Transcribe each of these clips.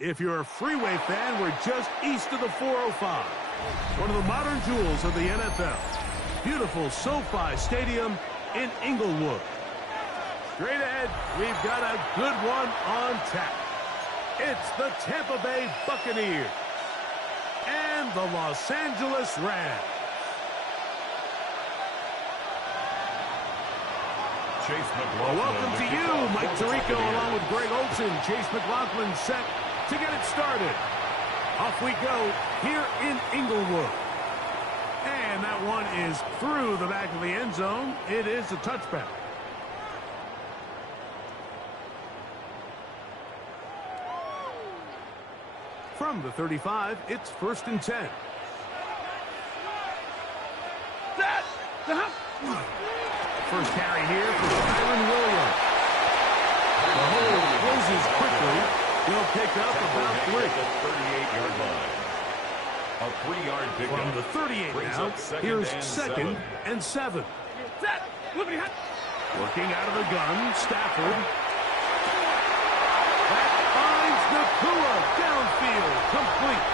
If you're a freeway fan, we're just east of the 405. One of the modern jewels of the NFL. Beautiful SoFi Stadium in Inglewood. Straight ahead, we've got a good one on tap. It's the Tampa Bay Buccaneers and the Los Angeles Rams. Well, welcome to you, Mike Tirico, along with Greg Olson. Chase McLaughlin set to get it started. Off we go here in Inglewood. And that one is through the back of the end zone. It is a touchback. From the 35, it's 1st and 10. First carry here for Kyron Williams. The hole closes quickly. He'll pick up about 3. 38-yard line. A 3-yard pickup. From the 38 now, here's 2nd and 7. Working out of the gun, Stafford. That finds Nakua downfield, complete.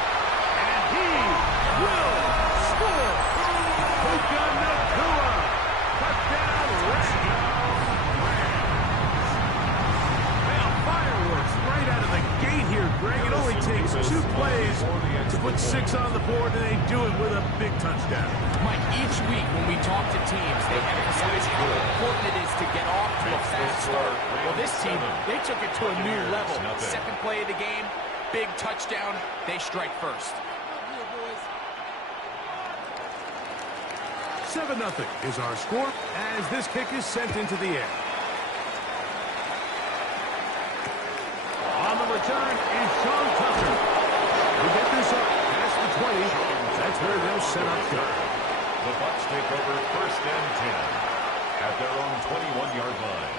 And he will score. Puka Nakua. Touchdown, Well, fireworks right out of the gate here, Greg. It only takes 2 plays to put 6 on the board, and they do it with a big touchdown. Mike, each week when we talk to teams, they emphasize how important it is to get off to a fast start. Well, this team, they took it to a new level. Second play of the game, big touchdown. They strike first. 7-0 is our score as this kick is sent into the air. On the return is Sean Tucker. We get this up past the 20. That's where they'll set up shop. The Bucs take over 1st and 10 at their own 21-yard line.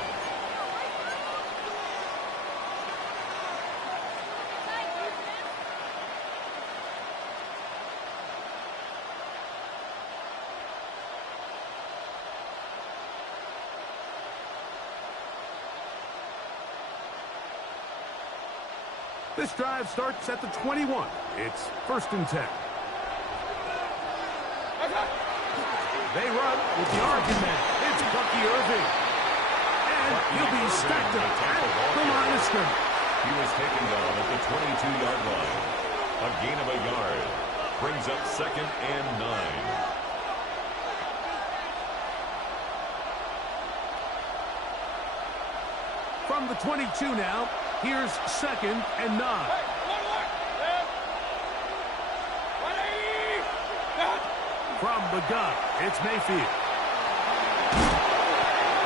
This drive starts at the 21. It's 1st and 10. They run with the argument. It's Bucky Irving. And he'll be stacked up at the line of scrimmage. He was taken down at the 22-yard line. A gain of a yard. Brings up 2nd and 9. From the 22 now, here's 2nd and 9. From the gun, it's Mayfield.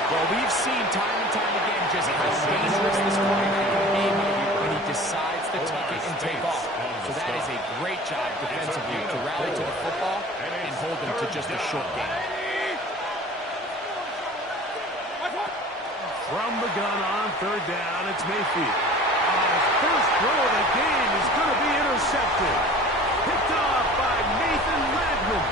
Well, we've seen time and time again just how dangerous this quarterback can be when he decides to tuck it and take off. So that is a great job defensively to rally to the football and hold them to just a short game. From the gun on 3rd down, it's Mayfield. His first throw of the game is going to be intercepted. Picked off by Nathan Ladman.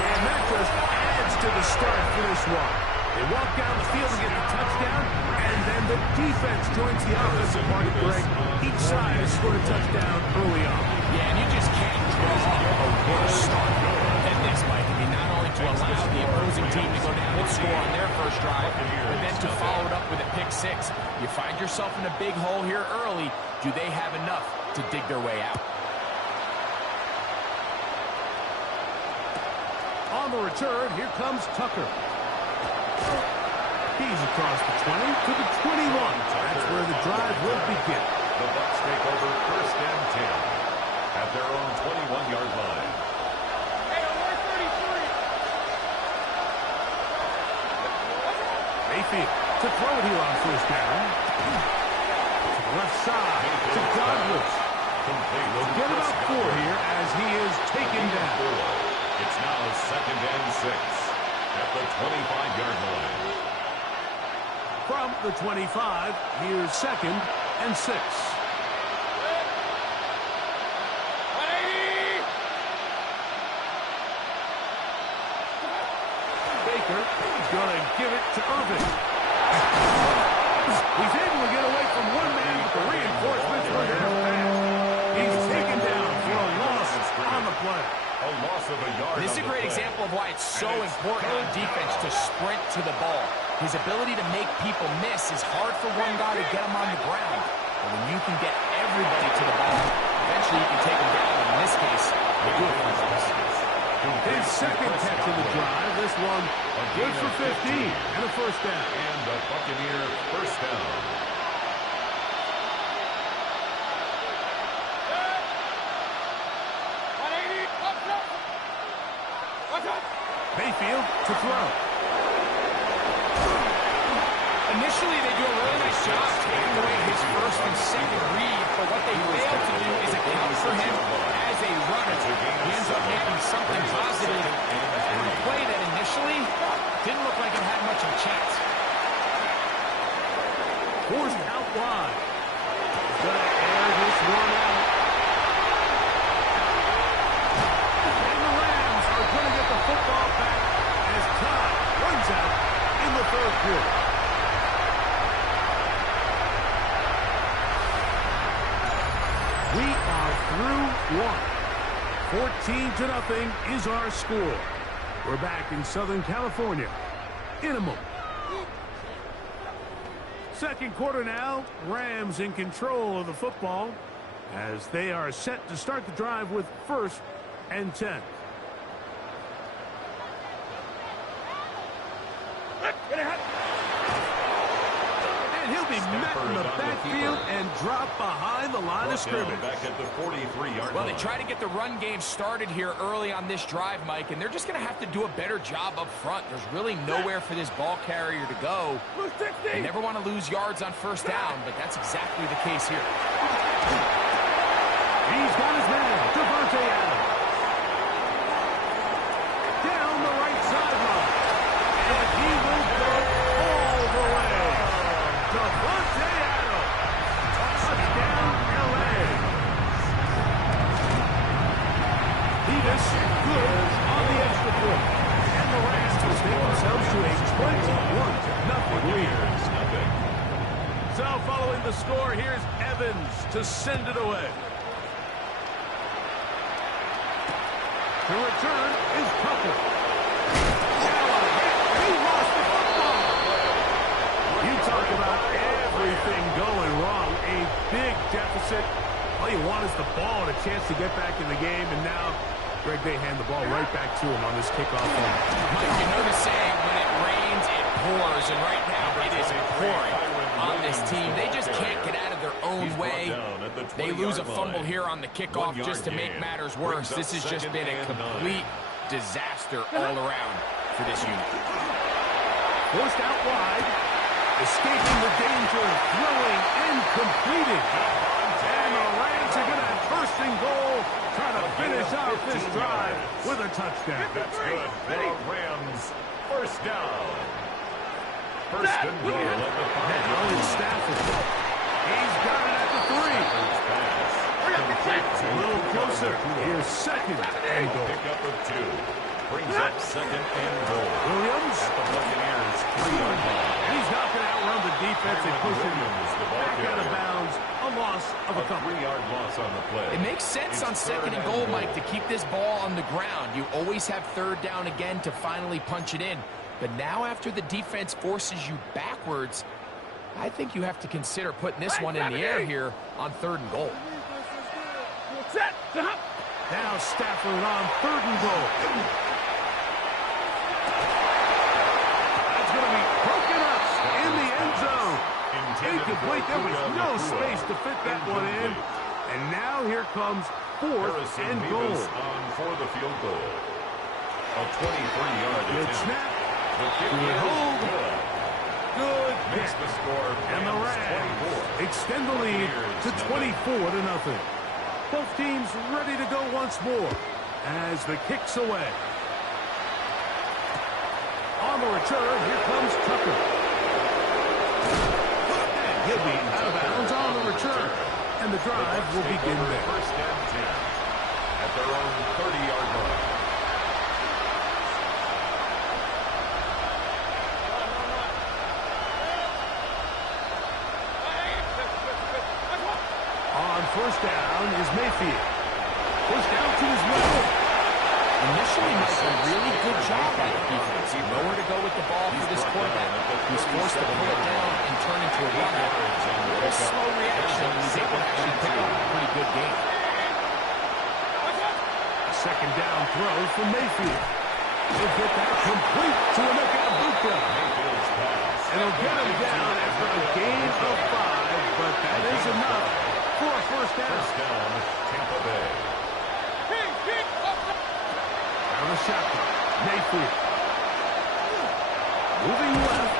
And that just adds to the start-finish one. They walk down the field and get the touchdown, and then the defense joins the offensive party, Greg. Each side has scored a touchdown early on. Yeah, and you just can't draw a worse start than this, Mike. I mean, not only to allow the opposing team to go down and score on their first drive, but then to follow it up with a pick 6. You find yourself in a big hole here early. Do they have enough to dig their way out? On the return, here comes Tucker. He's across the 20 to the 21. That's where the drive will begin. The Bucs take over 1st and 10 at their own 21-yard line. Mayfield to throw it here on 1st down. To the left side to Douglas. He'll get about 4 here as he is taken down. It's now 2nd and 6 at the 25-yard line. From the 25, here's 2nd and 6. Baker is going to give it to Irving. He's able to get away from one man, but the reinforcements were there fast. He's taken down for a loss on the play. A loss of a yard. This is a great example of why it's so important on defense to sprint to the ball. His ability to make people miss is hard for one guy to get him on the ground. But when you can get everybody to the ball, eventually you can take him down. In this case, they do it for his second catch of the drive. This one good for 15 and a first down. And the Buccaneer first down. Mayfield to throw. Initially, they do a really nice job taking away his first and second read, but what they fail to do is account for him as a runner. He ends up making something positive on a play that initially didn't look like it had much of a chance. Forced out wide. Gonna air this one out. And the Rams are going to get the football back as time runs out in the third quarter. We are through one. 14-0 is our score. We're back in Southern California in a moment. Second quarter now. Rams in control of the football as they are set to start the drive with 1st and 10. And he'll be met in the backfield and drop behind the line of scrimmage. Back at the 43-yard line. Well, they try to get the run game started here early on this drive, Mike, and they're just going to have to do a better job up front. There's really nowhere for this ball carrier to go. They never want to lose yards on first down, but that's exactly the case here. He's got his man, Devontae Adams. Down the right sideline. And he will go all the way. Devontae Adams. Touchdown, L.A. He is good on the extra point. And the Rams will take themselves to a 21-0 lead. So following the score, here's Evans to send it away. The return is Tucker. He lost the football. You talk about everything going wrong. A big deficit. All you want is the ball and a chance to get back in the game. And now, Greg, they hand the ball right back to him on this kickoff. Mike, you know the saying, when it rains, it pours. And right now, it is pouring on this team. They just can't get out of their own way. They lose a fumble here on the kickoff just to make matters worse. This has just been a complete disaster all around for this unit. Forced out wide, escaping the danger, throwing and completing. And the Rams are going to have first and goal, trying to finish off this drive with a touchdown. That's good for the Rams. First down. First and goal at the 5. Stafford. He's got it at the 3. A little closer. Here's second and goal. Pick up of 2. Brings up second and goal. Williams. At the Buccaneers' 3-yard line. He's not going to outrun the defense and push him back out of bounds. A loss of a couple. 3-yard loss on the play. It makes sense on second and goal, Mike, to keep this ball on the ground. You always have third down again to finally punch it in. But now after the defense forces you backwards, I think you have to consider putting this one in the air here on 3rd and goal. Now Stafford on 3rd and goal. That's going to be broken up in the end zone. Incomplete. There was no space to fit that one in. And now here comes 4th and goal. On for the field goal. A 23-yard attempt. Snap. The kick Good hold. Good. Makes the score. And the Rams extend the lead to 24-0. Both teams ready to go once more as the kick's away. On the return, here comes Tucker. And he'll be out of bounds on the return. And the drive will begin there. First and 10 at their own 30-yard line. first down is Mayfield. Pushed down to his left. Initially, Mike, a really good job by the defense. Nowhere to go with the ball for this quarterback. He's forced to pull it down and turn into a run. A slow reaction. He's able to actually pick up a pretty good game. Second down throw from Mayfield. He'll get that complete to Emeka Egbuka. And he'll get him down after a gain of 5, but that is enough for a first down. First down, Tampa Bay. Out of the shotgun, Mayfield. Moving left.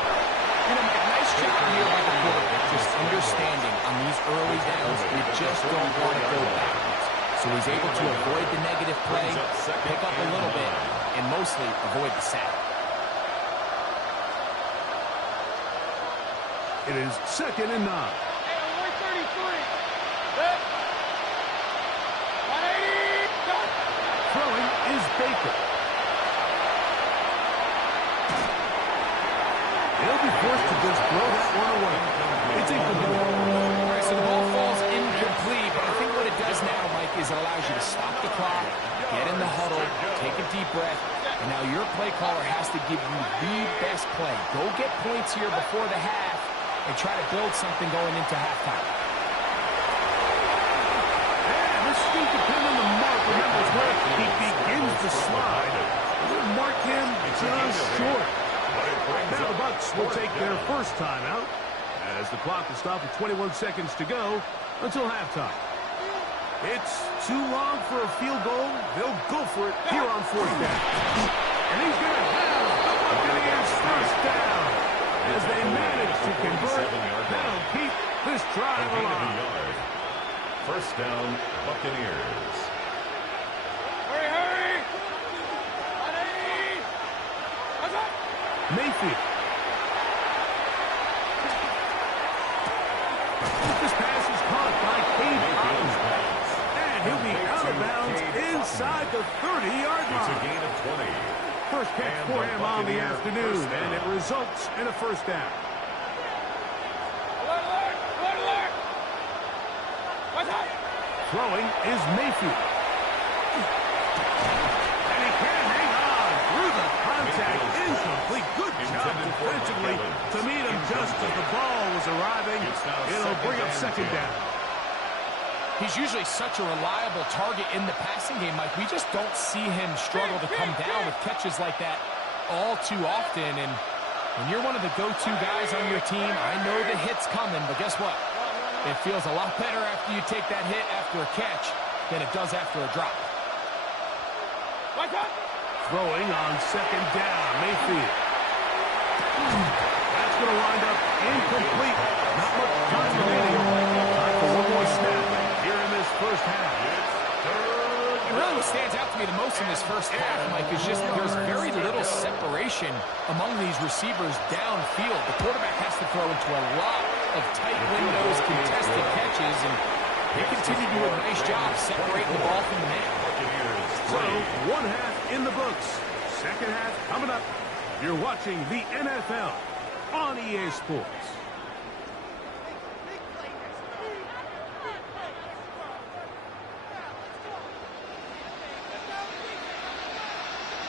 You know, Mike, nice job here by the quarterback. Just understanding on these early downs, you just don't want to go backwards. So he's able to avoid the negative play, pick up a little bit, and mostly avoid the sack. It is 2nd and 9. Throwing is Baker. He'll be forced to just throw that one away. It's incomplete. All right, so the ball falls incomplete, but I think what it does now, Mike, is it allows you to stop the clock, get in the huddle, take a deep breath, and now your play caller has to give you the best play. Go get points here before the half and try to build something going into halftime. Yeah, this is going to depend on the mark. Remember, it's where he begins to slide. We'll mark him just short. Now the Bucs will take their first timeout as the clock is stopped with 21 seconds to go until halftime. It's too long for a field goal. They'll go for it here on 4th down. And he's going to have the Buccaneers first down as they manage to convert. That'll keep this drive alive. First down, Buccaneers. Hurry! Mayfield. This pass is caught by Cade Otton. And he'll be out of bounds inside the 30-yard line. It's a gain of 20. First catch for him on the afternoon, and it results in a first down. Throwing is Mayfield. And he can hang on through the contact. Incomplete. Good job defensively to meet him just as the ball was arriving. It'll bring up 2nd down. He's usually such a reliable target in the passing game, Mike. We just don't see him struggle to come down with catches like that all too often. And when you're one of the go-to guys on your team, I know the hit's coming, but guess what? It feels a lot better after you take that hit after a catch than it does after a drop. Throwing on 2nd down, Mayfield. That's going to wind up incomplete. Not much time remaining. Time for one more snap here in this first half. Really what stands out to me the most in this first half, Mike, is just there's very little separation among these receivers downfield. The quarterback has to throw into a lot of tight windows, contested catches, and they continue to do a nice job separating the ball from the man. So, one half in the books. Second half coming up. You're watching the NFL on EA Sports.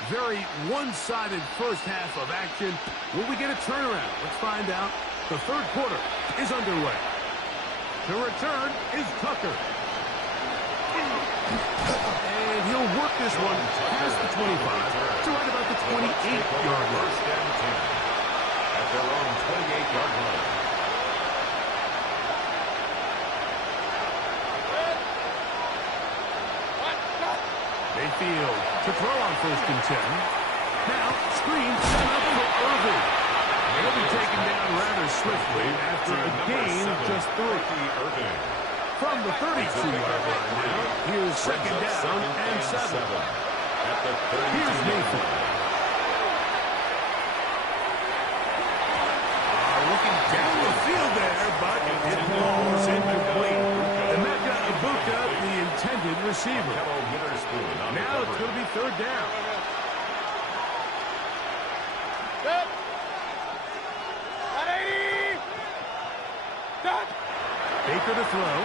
Very one-sided first half of action. Will we get a turnaround? Let's find out. The third quarter is underway. To return is Tucker. And he'll work this one past the 25 to right about the 28-yard line. At their own 28-yard line. Mayfield to throw on 1st and 10. Now, screen set up for Irving. He'll be taken down rather swiftly after a gain of just 3. From the 32-yard line now, here's 2nd down and 7. Here's Mayfield. Looking down the field there, but it falls incomplete. Emeka Egbuka, the intended receiver. Now it's going to be 3rd down. Baker to throw.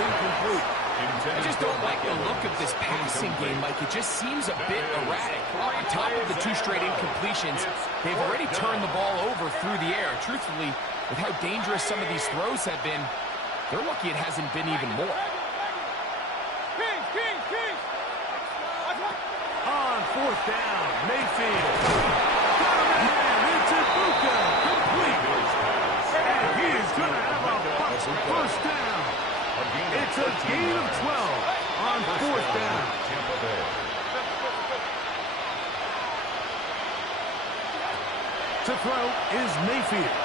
incomplete. I just don't like the look of this passing game, Mike. It just seems a bit erratic. On top of the 2 straight incompletions, they've already turned the ball over through the air. Truthfully, with how dangerous some of these throws have been, they're lucky it hasn't been even more. On 4th down, Mayfield. And it's Ibuka, complete. And he is going to have a Bucs first down. It's a gain of 12 on 4th down. Tampa Bay. To throw is Mayfield.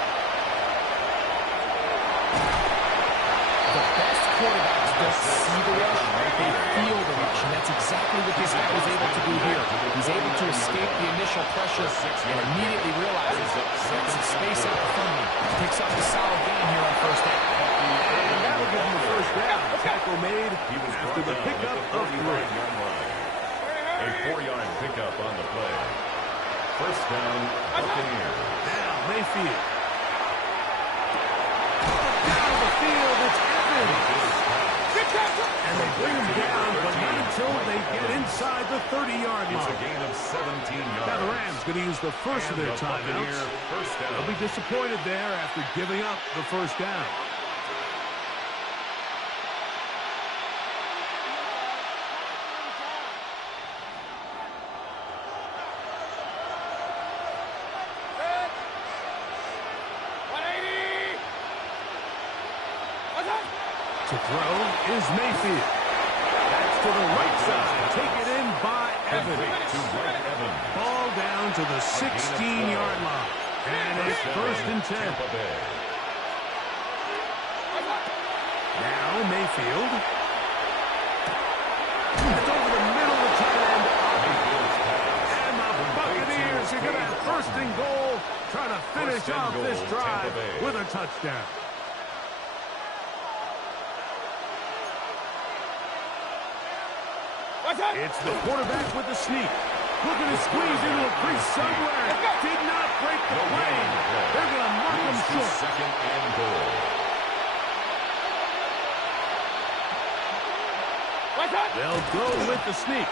The best quarterbacks don't see the rush, they feel the rush, and that's exactly what this guy was able to do here. He's able to escape the initial pressure and immediately realizes there's some space out in front of me. Picks up a solid gain here on 1st down. And that will give him the first down. Tackle made after the pickup of 3. A 4-yard pickup on the play. First down, Buccaneers. Now Mayfield. Down the field, it's Evans. And they bring him down, but not until they get inside the 30-yard It's a line. gain of 17 yards. Now the Rams going to use the first of their timeouts. First down. They'll be disappointed there after giving up the first down. To throw is Mayfield. That's to the right side. Taken in by Evans. To right Evans. Ball down to the 16-yard line. And it's first and 10. Tampa Bay. Now Mayfield. It's over the middle of the tight end. Mayfield's pass. And the Buccaneers are going to have first and goal, trying to finish First and off this goal, drive Tampa Bay. with a touchdown. It's the quarterback with the sneak. Looking to squeeze into a crease somewhere. Did not break the play. They're going to mark him Moves to short. second and goal. They'll go with the sneak.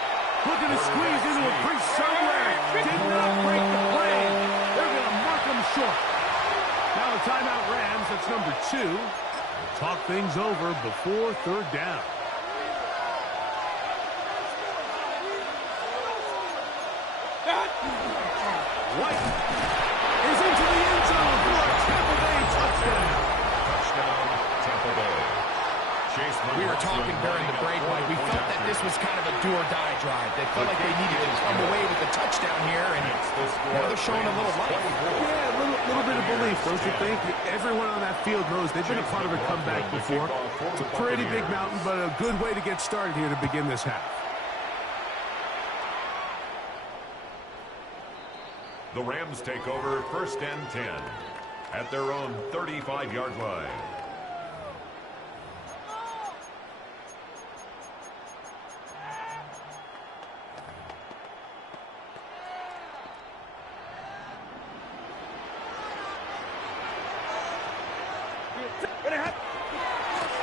Looking to squeeze into a crease somewhere. Did not break the play. They're going to mark him short. Now the timeout Rams, that's number 2. Talk things over before 3rd down. White is into the end zone for a Tampa Bay touchdown. Touchdown, Tampa Bay. Chase We were talking during the break, Mike. We felt that this was kind of a do-or-die drive. They felt like they needed to come away with the touchdown here, and now they're showing a little life. Yeah, a little bit of belief, don't you think? Everyone on that field knows they've been a part of a comeback before. It's a pretty big mountain, but a good way to get started here to begin this half. The Rams take over 1st and 10 at their own 35-yard line.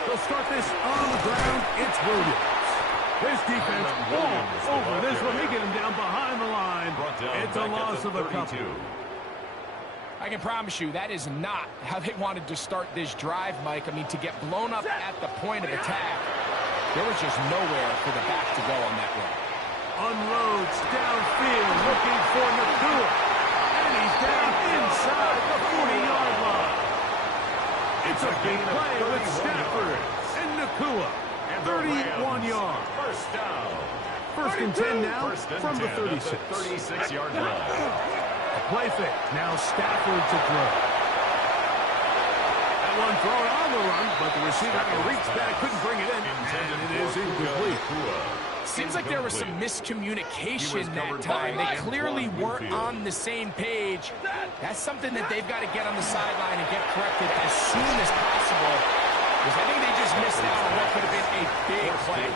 They'll start this on the ground. It's Williams. This defense all over this one. They get him down behind the line. It's a loss of a couple. I can promise you that is not how they wanted to start this drive, Mike. I mean, to get blown up at the point of attack, there was just nowhere for the back to go on that run. Unloads downfield looking for Nakua. And he's down inside the 40-yard line. It's a big play with Stafford and Nakua. 31 yards. First down. First and 10 now from the 36. 36-yard line. A play fake. Now Stafford to throw. That one thrown on the run, but the receiver had to reach back, couldn't bring it in, and it is incomplete. Seems like there was some miscommunication that time. They clearly weren't on the same page. That's something that they've got to get on the sideline and get corrected as soon as possible. Because I think they just missed out on what could have been a big play.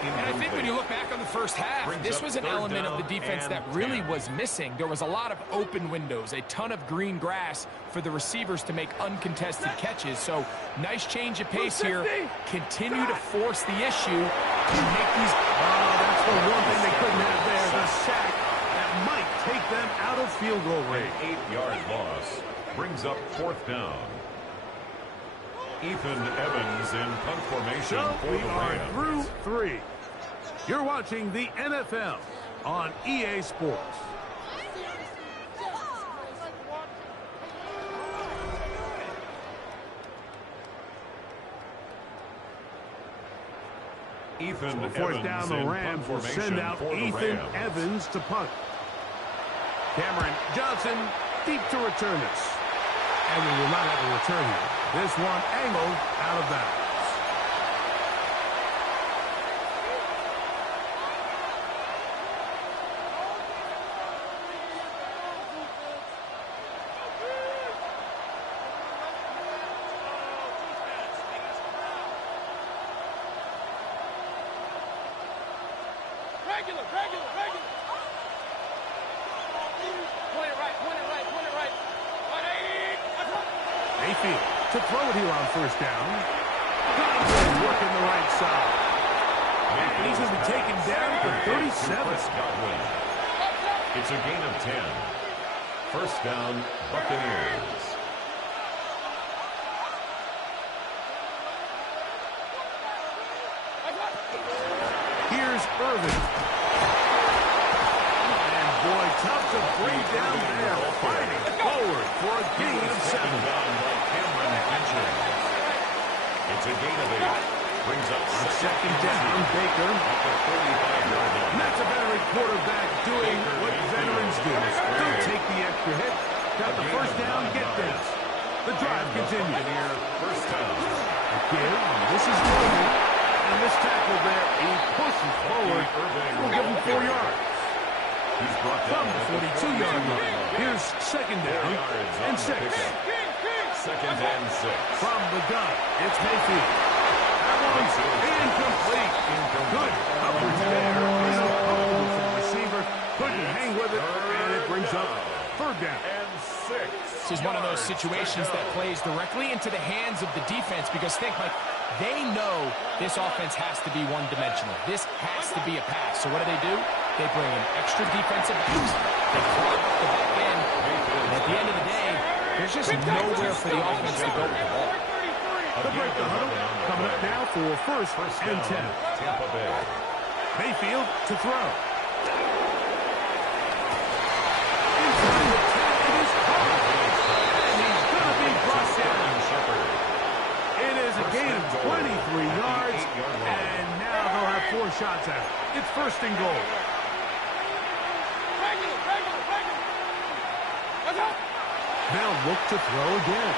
And I think when you look back on the first half, this was an element of the defense that really was missing. There was a lot of open windows, a ton of green grass for the receivers to make uncontested catches. So nice change of pace here. Continue to force the issue and make these... Oh, that's the one thing they couldn't have there, the sack that might take them out of field goal range. An 8-yard loss brings up 4th down. Ethan Evans in punt formation So for we the are Rams. through 3. You're watching the NFL on EA Sports. Ethan So fourth Evans down, the in Rams punt will send formation out for the Ethan Rams. Evans to punt. Cameron Johnson deep to return this. And we will not have a return here. This one angled out of bounds. Regular. Point it right. 180. Mayfield to throw it here on first down. Godwin working the right side. And he's going to be taken down for 37. Godwin. It's a gain of 10. First down, Buccaneers. Here's Irvin. And boy, tough to bring down there. Fighting forward for a gain of 7. Down by Cameron Henry. It's a gain of 8. Brings up Second down, Baker. at the 35-yard line. And that's a veteran quarterback doing what veterans do. Don't take the extra hit. Got the first down, get this. The drive continues. Buccaneer first down. Again, this is Logan. And this tackle there, he pushes forward. We'll give him 4 yards. He's brought From down the at 42-yard line. Here's second 4 down yards on and the 6. pickup. Second and 6. From the gun, it's Mayfield. That one's incomplete. Good coverage there. The receiver couldn't hang with it, and it brings up third down. And 6. This is one of those situations that plays directly into the hands of the defense because think, like, they know this offense has to be one-dimensional. This has to be a pass. So what do? They bring in extra defensive backs. They clog up the back end. And at the end of the day, there's just nowhere for the offense to go with the ball. The break the huddle. Coming up now for first and 10. Tampa Bay. Mayfield to throw. Inside the 10, it is caught. And he's going to be brought down. It is a gain of 23 yards, and now they'll have 4 shots at it. It's first and goal. They'll look to throw again.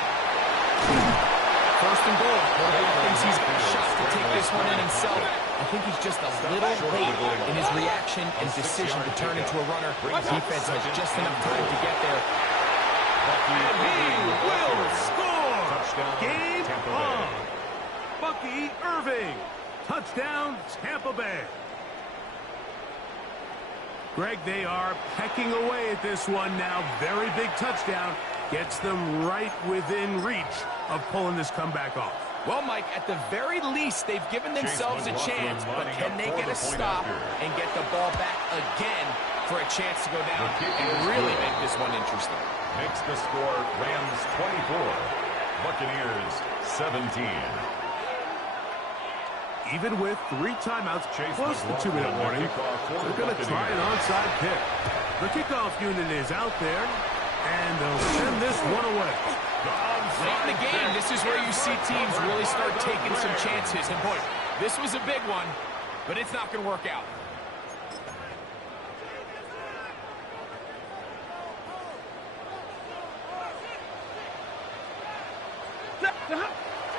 First and goal. Quarterback thinks he's got a shot to take this one in himself. I think he's just a little late in his reaction and decision to turn into a runner. Defense has just enough time to get there. And he will score. Touchdown, Game Tampa on. Bay. Bucky Irving. Touchdown, Tampa Bay. Greg, they are pecking away at this one now. Very big touchdown. Gets them right within reach of pulling this comeback off. Well, Mike, at the very least, they've given themselves a chance, but can they get a stop and get the ball back again for a chance to go down and really make this one interesting? Makes the score Rams 24, Buccaneers 17. Even with 3 timeouts, close to 2-minute warning, they're going to try an onside kick. The kickoff unit is out there, and they'll send this one away. Late in the game, this is where you see teams really start taking some chances. And boy, this was a big one, but it's not going to work out.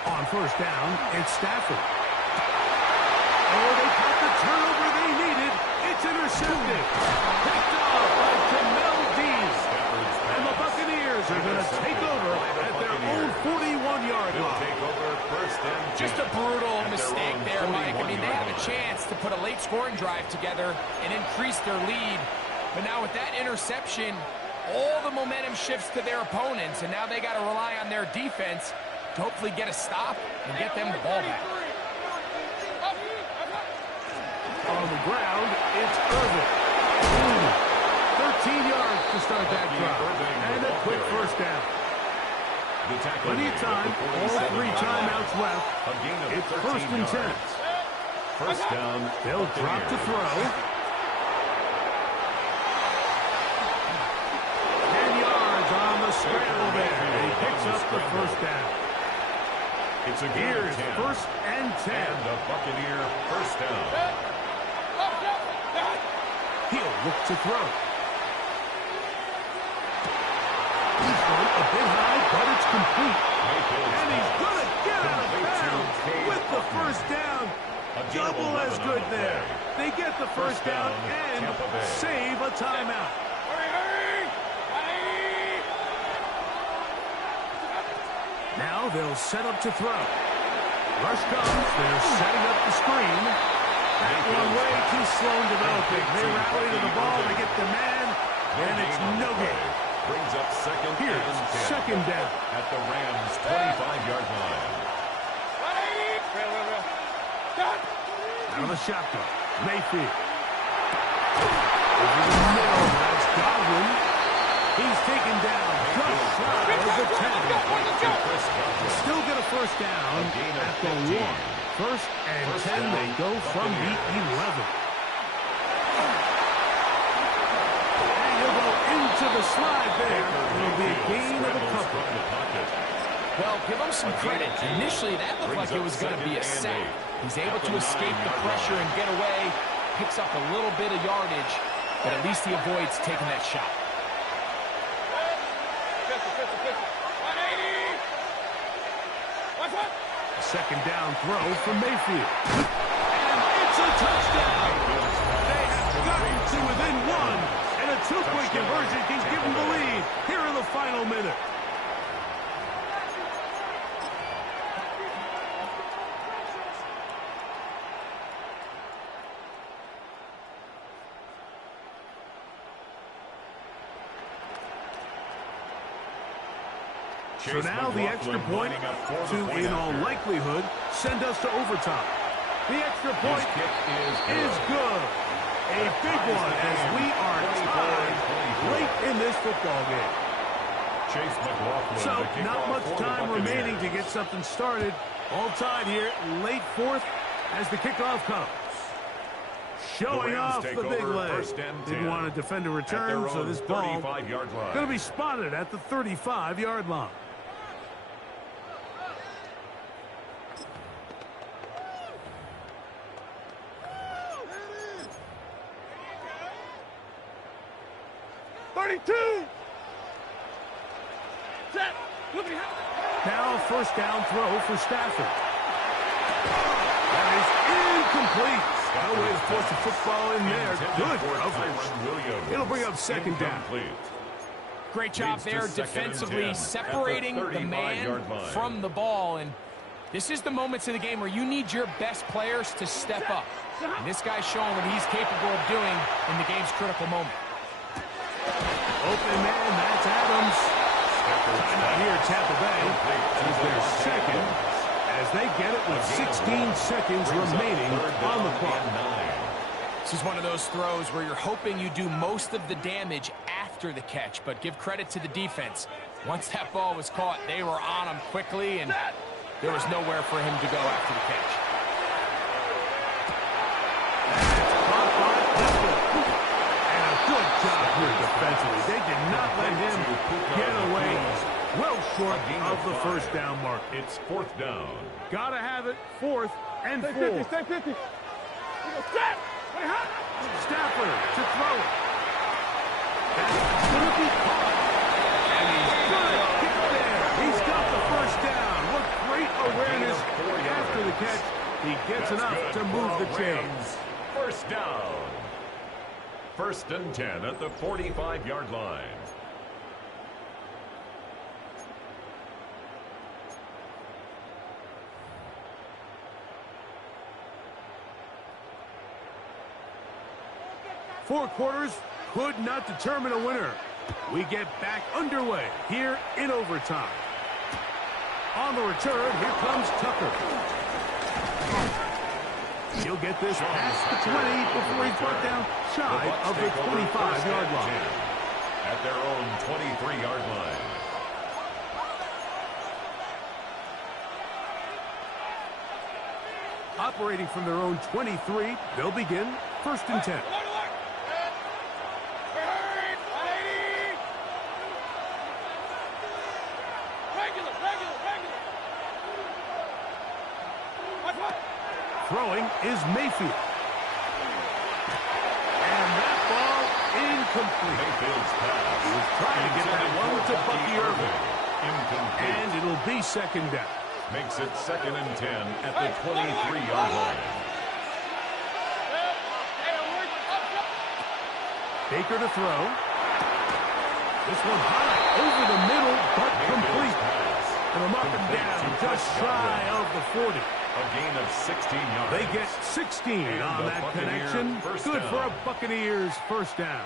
On first down, it's Stafford. Oh, they caught the turnover they needed. It's intercepted. Picked off by Jamel Dean. And the Buccaneers are going to take over at their own 41-yard line. Take over first and 10. Just a brutal mistake there there, Mike. I mean, they have a chance to put a late scoring drive together and increase their lead. But now with that interception, all the momentum shifts to their opponents, and now they got to rely on their defense to hopefully get a stop and get them the ball back. On the ground, it's Irvin. 13 yards to start that drive. And a quick first down. Plenty of time, all 3 timeouts left. It's 1st and 10. First down. They'll drop to throw. 10 yards on the scramble there. And he picks up the first down. It's a Here's 1st and 10. And the Buccaneer first down. He'll look to throw. He's run a bit high, but it's complete. And he's going to get out of bounds with the first down. Double as good there. They get the first down and save a timeout. Now they'll set up to throw. Rush comes. They're setting up the screen. That one way too slow in developing. They rally to the ball. They get the man, and it's no good. Brings up Here's second down. At the Rams' 25-yard line. Out of the shotgun. Mayfield. Over the middle. That's Godwin. He's taken down just shy of the 10. Still get a first down at the 1. 1st and 10. They go from the 11. And he'll go into the slide there. It'll be a gain of a couple. Well, give him some credit. Initially, that looked like it was going to be a sack. He's able to escape the pressure and get away. Picks up a little bit of yardage, but at least he avoids taking that shot. Second down throw from Mayfield. And it's a touchdown. They have gotten to within 1, and a 2-point conversion can give them the lead here in the final minute. So now the extra point to, in all likelihood, send us to overtime. The extra point is good. A big one as we are tied late in this football game. So not much time remaining to get something started. All tied here, late 4th as the kickoff comes. Showing off the big leg. Didn't want to defend a return, so this ball going to be spotted at the 35-yard line. Now first down throw for Stafford. That is incomplete. No way to force a football in there. Good coverage. It'll bring up second down. Great job there defensively, separating the man from the ball. And this is the moments of the game where you need your best players to step up. And this guy's showing what he's capable of doing in the game's critical moment. Open man, that's Adams. Timeout here, Tampa Bay. Is their second as they get it with 16 seconds remaining on the clock. This is one of those throws where you're hoping you do most of the damage after the catch, but give credit to the defense. Once that ball was caught, they were on him quickly, and there was nowhere for him to go after the catch. Good job here defensively. They did not let him get away well short of the first down mark. It's 4th down. Gotta have it. 4th and 4. Stay 50. Stafford to throw it. That's going to be caught. And he's going to get there. He's got the first down. What great awareness after the catch. He gets enough to move the chains. First down. 1st and 10 at the 45-yard line. Four quarters could not determine a winner. We get back underway here in overtime. On the return, here comes Tucker. He'll get this past the 20 before he's brought down shy of the 25-yard line. At their own 23-yard line. Operating from their own 23, they'll begin 1st and 10. Throwing is Mayfield. And that ball incomplete. Mayfield's pass. He was trying to get that one to Bucky Irving. Incomplete. And it'll be 2nd down. Makes it 2nd and 10 at the 23-yard line. Baker to throw. This one high over the middle, but complete. And a up and down, just shy of the 40. A gain of 16 yards. They get 16 on that connection. Good for a Buccaneers first down.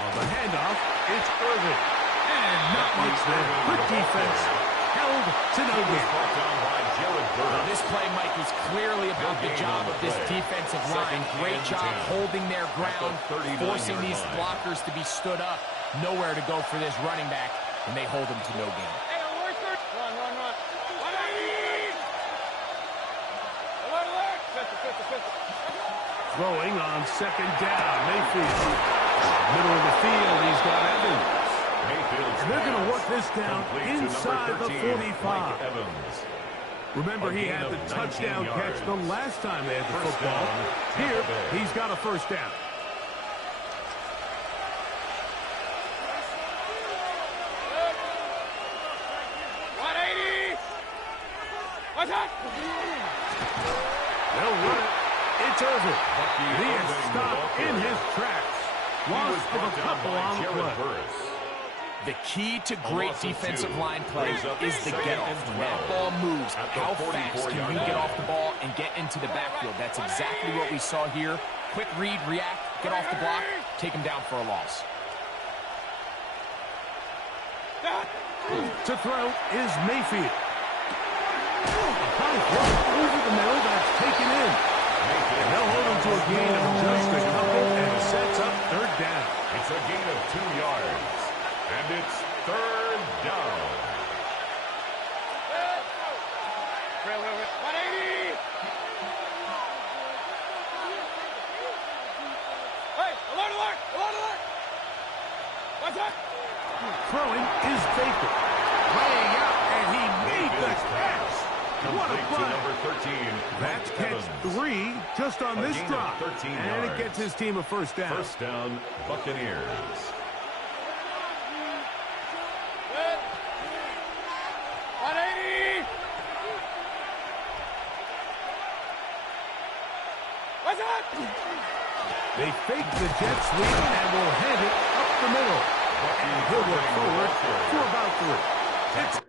On the handoff, it's Irving. And not much there. Good defense. Held to no gain. This play, Mike, is clearly about the job of this defensive line. Great job holding their ground, forcing these blockers to be stood up. Nowhere to go for this running back, and they hold him to no gain. Run. Throwing on 2nd down. Mayfield. Middle of the field, he's got Evans. And they're going to work this down inside the 45. Remember, he had the touchdown catch the last time they had the football. Here, he's got a first down. They'll run it. It's Irving. He is stopped in his tracks. Lost of a couple on the play. The key to great defensive line play is the get-off. When that ball moves, how fast can you get off the ball and get into the backfield? That's exactly what we saw here. Quick read, react, get off the block, take him down for a loss. To throw is Mayfield. A high throw over the middle, that's taken in. And they'll hold him to a gain of just a couple and sets up 3rd down. It's a gain of 2 yards. And it's 3rd down. 180. Hey, alert. What's that? Throwing is Baker. Laying out, and he made the catch. What a play. Number 13. That's catch 3 just on this drop. And it gets his team a first down. First down, Buccaneers. They fake the jet sweep and will hand it up the middle. And he'll look forward for about 3. It's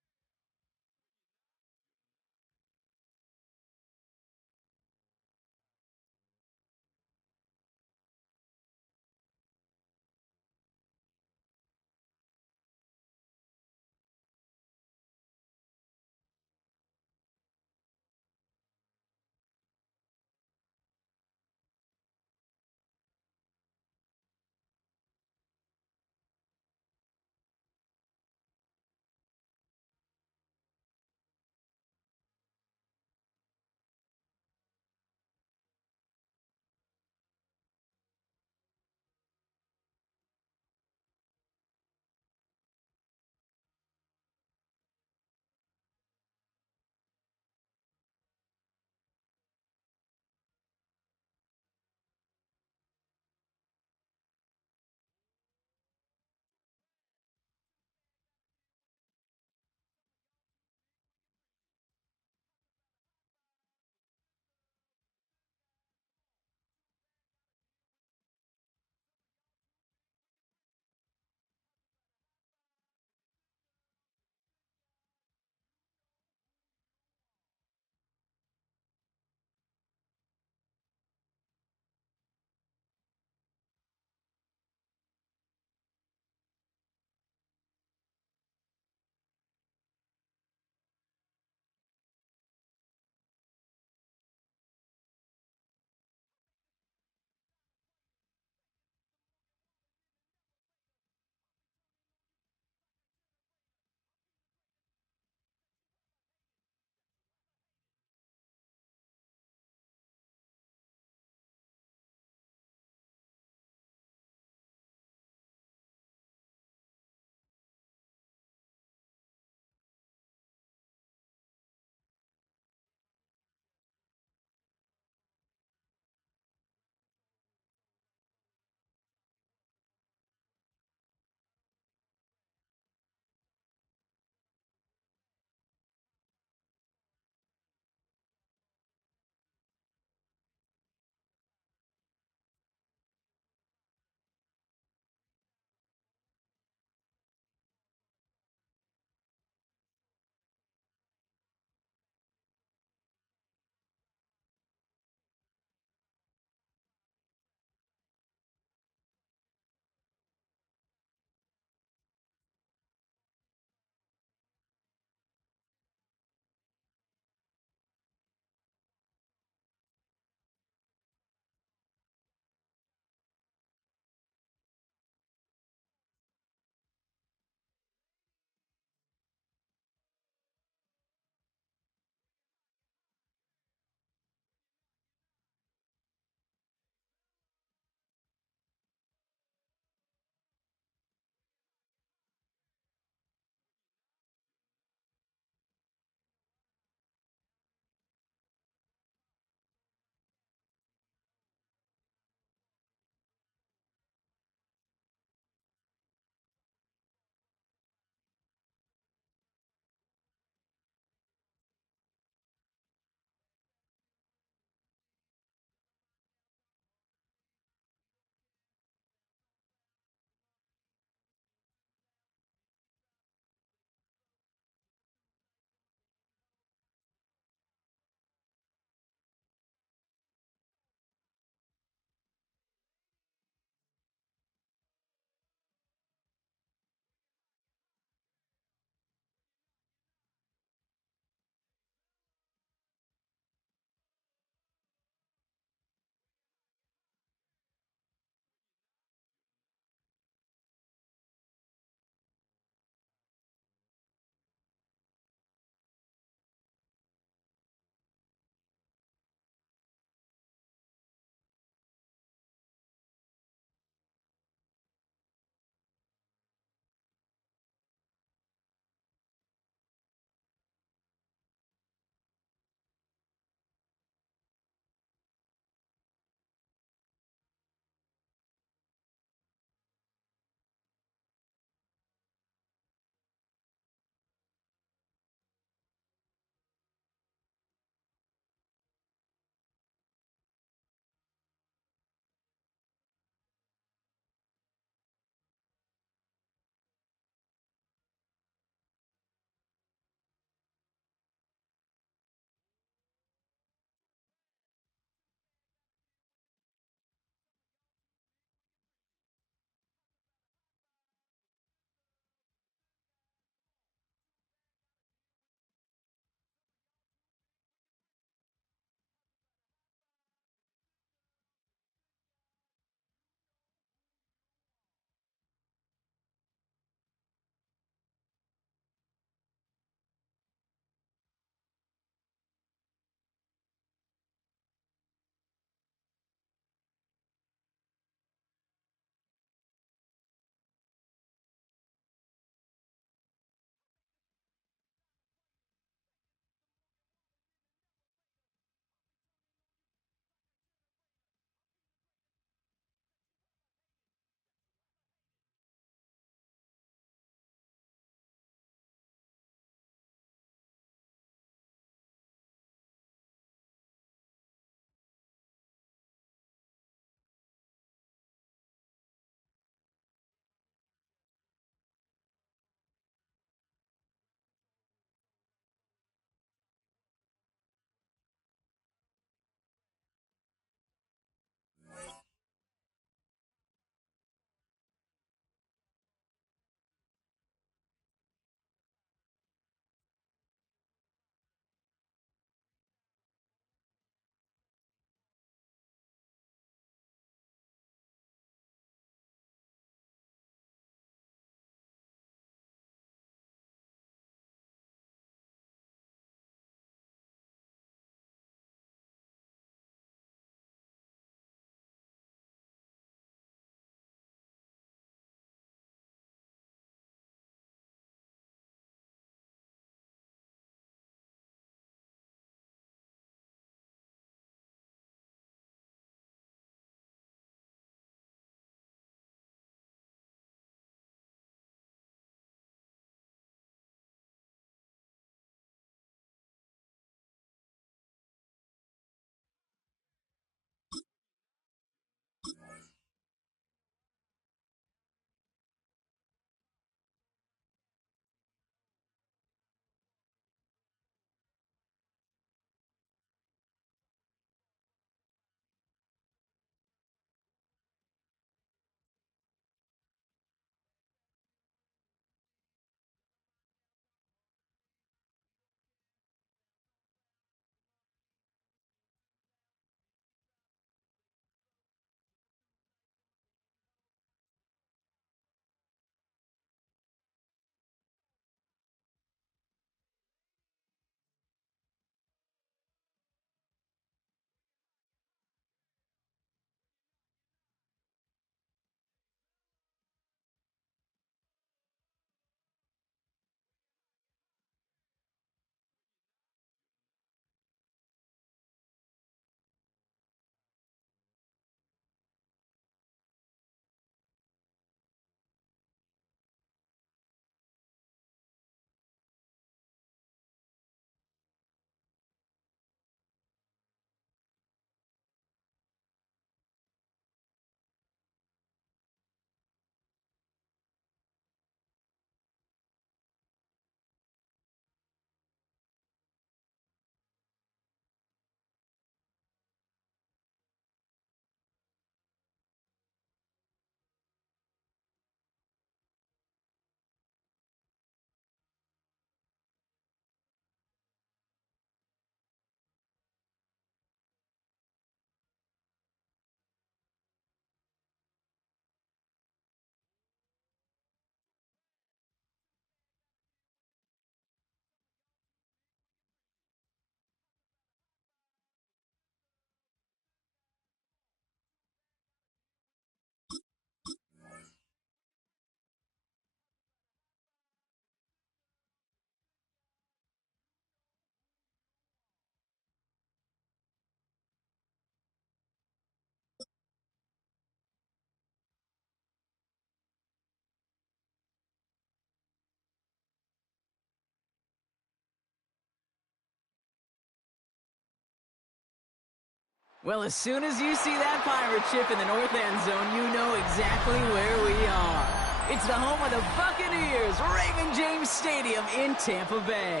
Well, as soon as you see that pirate ship in the north end zone, you know exactly where we are. It's the home of the Buccaneers, Raymond James Stadium in Tampa Bay.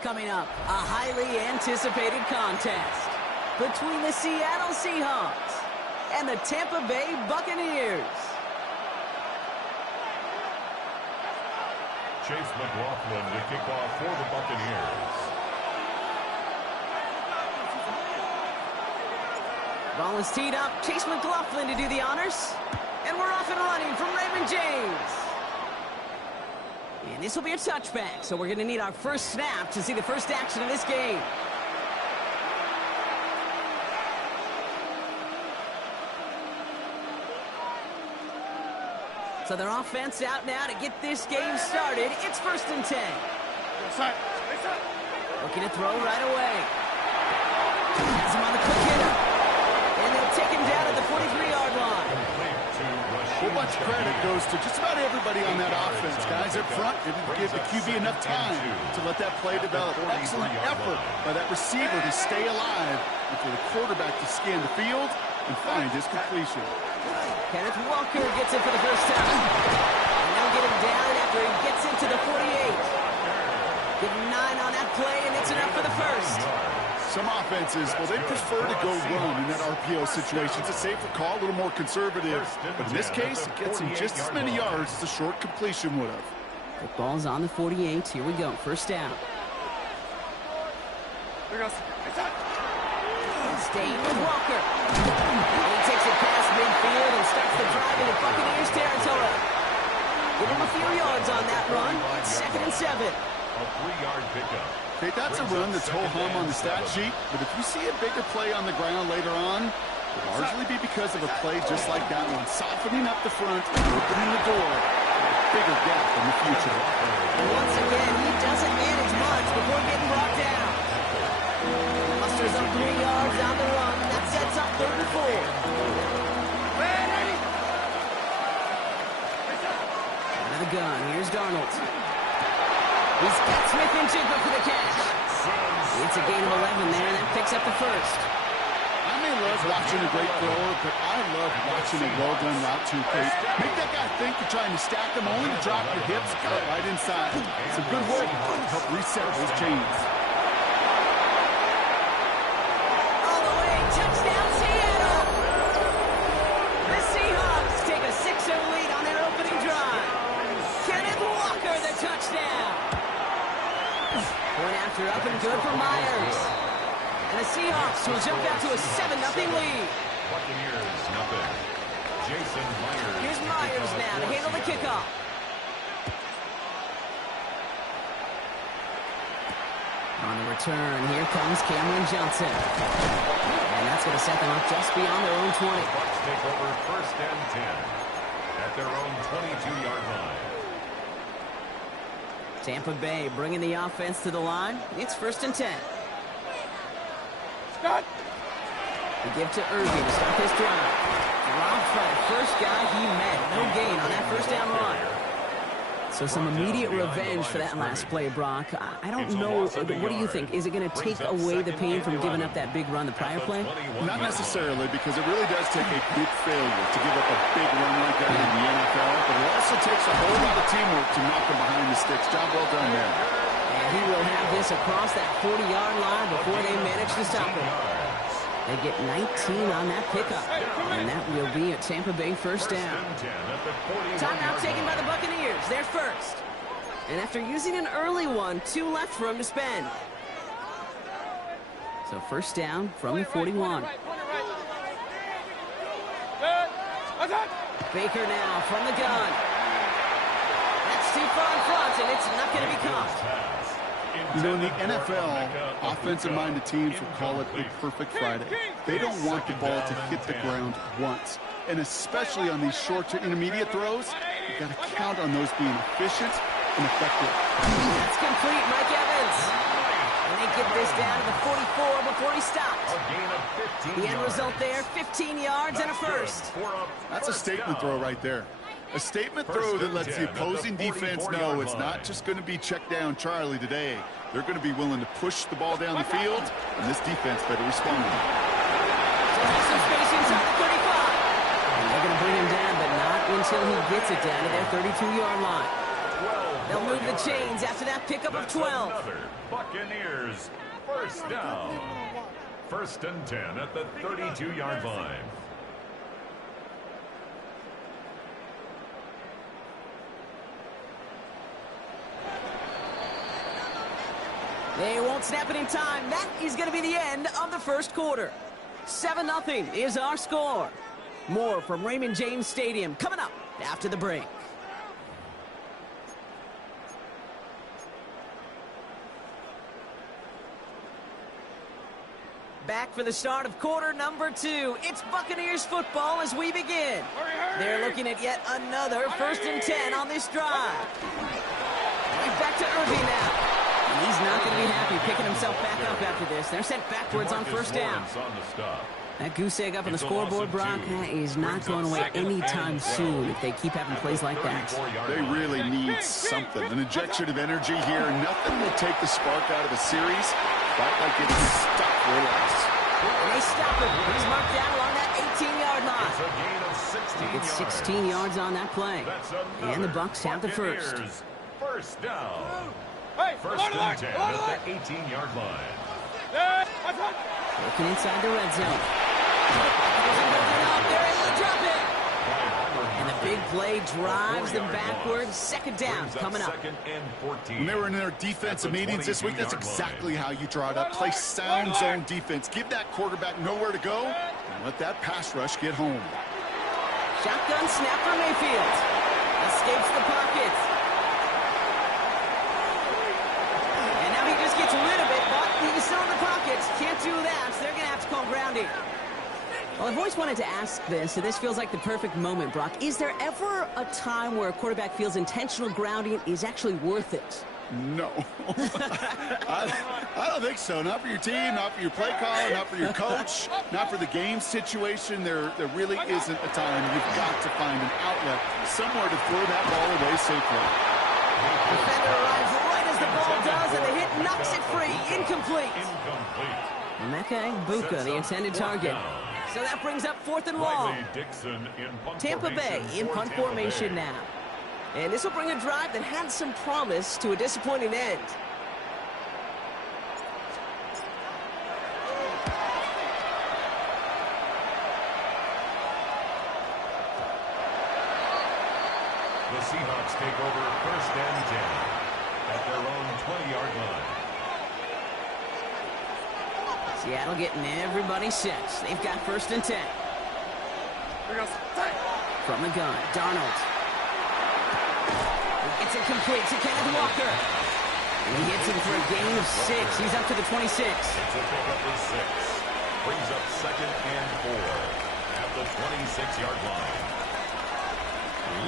Coming up, a highly anticipated contest between the Seattle Seahawks and the Tampa Bay Buccaneers. Chase McLaughlin to kick off for the Buccaneers. Ball is teed up. Chase McLaughlin to do the honors. And we're off and running from Raymond James. And this will be a touchback, so we're going to need our first snap to see the first action of this game. So their offense out now to get this game started. It's 1st and 10. Looking to throw right away. Has him on the quick hitter. And they'll take him down at the 43-yard line. Well, much credit goes to just about everybody on that offense. Guys up front didn't give the QB enough time to let that play develop. Excellent effort by that receiver to stay alive and for the quarterback to scan the field and find his completion. Kenneth Walker gets it for the first time. And they'll get him down after he gets into the 48. Give him 9 on that play, and it's enough for the first. Some offenses, well, they prefer to go run in that RPO situation. It's a safer call, a little more conservative. But in this case, it gets him just as many yards as a short completion would have. The ball's on the 48. Here we go. First down. Staying with Walker. He takes it past midfield and starts the drive into Buccaneers territory. Give him a few yards on that run. 2nd and 7. A 3-yard pickup. Okay, that's a run that's ho-hum on the stat sheet, but if you see a bigger play on the ground later on, it'll largely be because of a play just like that one, softening up the front and opening the door for a bigger gap in the future. And once again, he doesn't manage much before getting brought down. Musters up 3 yards on the run. That sets up 3rd and 4. Out of the gun, here's Darnold. He's got Smith and Jigba for the catch. It's a gain of 11 there, and that picks up the first. I may love watching a great thrower, but I love watching a well-done route to Kate. Make that guy think you're trying to stack them, only to drop your hips, cut right inside. Some good work to help reset those chains. All the way, touchdown Seattle! The Seahawks take a 6-0 lead on their opening drive. Kenneth Walker, the touchdown. Point after up and good for Myers. And the Seahawks will jump out to a 7-0 lead. Buccaneers, nothing. Jason Myers. Here's Myers now to handle the kickoff. On the return, here comes Cameron Johnson. And that's going to set them up just beyond their own 20. Bucs take over 1st and 10 at their own 22-yard line. Tampa Bay bringing the offense to the line. It's 1st and 10. Scott. They give to Irving to start this drive. Dropped by the first guy he met. No gain on that first down run. So some immediate revenge for that last play, Brock. I don't know. What do you think? Is it going to take away the pain from giving up that big run the prior play? Not necessarily, because it really does take a big failure to give up a big run like that in the NFL. But it also takes a whole lot of teamwork to knock them behind the sticks. Job well done there. And he will have this across that 40-yard line before they manage to stop him. They get 19 on that pickup. And that will be a Tampa Bay first down. Timeout taken by the Buccaneers. They're first. And after using an early one, 2 left for him to spend. So first down from the 41. Baker now from the gun. That's too far in front, and it's not going to be caught. You know, in the NFL, offensive-minded teams will call it a perfect Friday. They don't want the ball to hit the ground once. And especially on these short to intermediate throws, you've got to count on those being efficient and effective. That's complete, Mike Evans. And they get this down to the 44 before he stopped. The end result there, 15 yards and a first. That's a statement throw right there. A statement throw that lets the opposing defense know it's not just going to be check down Charlie today. They're going to be willing to push the ball down the field, and this defense better respond. So Has some space inside the 35. And they're going to bring him down, but not until he gets it down to their 32-yard line. They'll move the chains after that pickup of 12. Another Buccaneers first down. 1st and 10 at the 32-yard line. They won't snap it in time. That is going to be the end of the first quarter. 7-0 is our score. More from Raymond James Stadium coming up after the break. Back for the start of quarter number 2. It's Buccaneers football as we begin. They're looking at yet another 1st and 10 on this drive. Right back to Irving now. And he's not going to be happy picking himself back up after this. They're sent backwards on 1st down. That goose egg up on the scoreboard, Brock, is not going away anytime soon if they keep having plays like that. They really need something. An injection of energy here. Nothing will take the spark out of a series. Quite like getting stuck for a loss. And they stop him. He's marked down along that 18-yard line. He gets 16 yards on that play. And the Bucs have the first. First down. Hey, 1st and 10 at the 18-yard line. Looking inside the red zone. They're able to drop it. And the big play drives them backwards. 2nd down coming up. When they were in their defensive meetings this week, that's exactly how you draw it up. Play sound zone defense. Give that quarterback nowhere to go and let that pass rush get home. Shotgun snap for Mayfield. Escapes the pocket. And now he just gets rid of it, but he's still in the pocket. Can't do that, so they're going to have to call grounding. Well, I've always wanted to ask this, and this feels like the perfect moment, Brock. Is there ever a time where a quarterback feels intentional grounding is actually worth it? No. I don't think so. Not for your team, not for your play caller, not for your coach, not for the game situation. There really isn't a time. You've got to find an outlet, somewhere to throw that ball away safely. Defender arrives right as the ball does, and the hit knocks it free. Incomplete. Mecca Buka, the intended target. So that brings up 4th and long. Tampa Bay in punt formation now. And this will bring a drive that had some promise to a disappointing end. The Seahawks take over 1st and 10 at their own 20-yard line. Seattle getting everybody set. They've got 1st and 10. From the gun, Darnold. It's incomplete to Kenneth Walker. And he hits him for a gain of 6. He's up to the 26. It's a pickup of 6. Brings up 2nd and 4 at the 26-yard line.